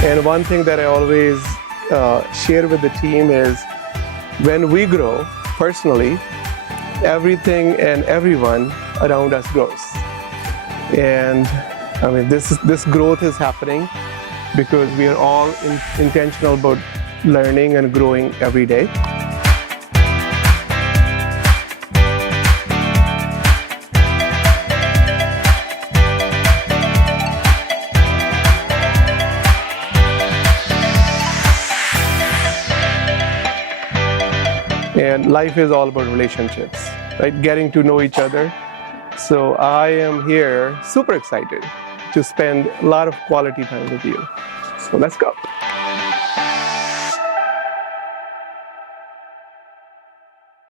And one thing that I always share with the team is when we grow personally, everything and everyone around us grows. And I mean, this growth is happening because we are all intentional about learning and growing every day. And life is all about relationships, right? Getting to know each other. So I am here super excited to spend a lot of quality time with you. So let's go.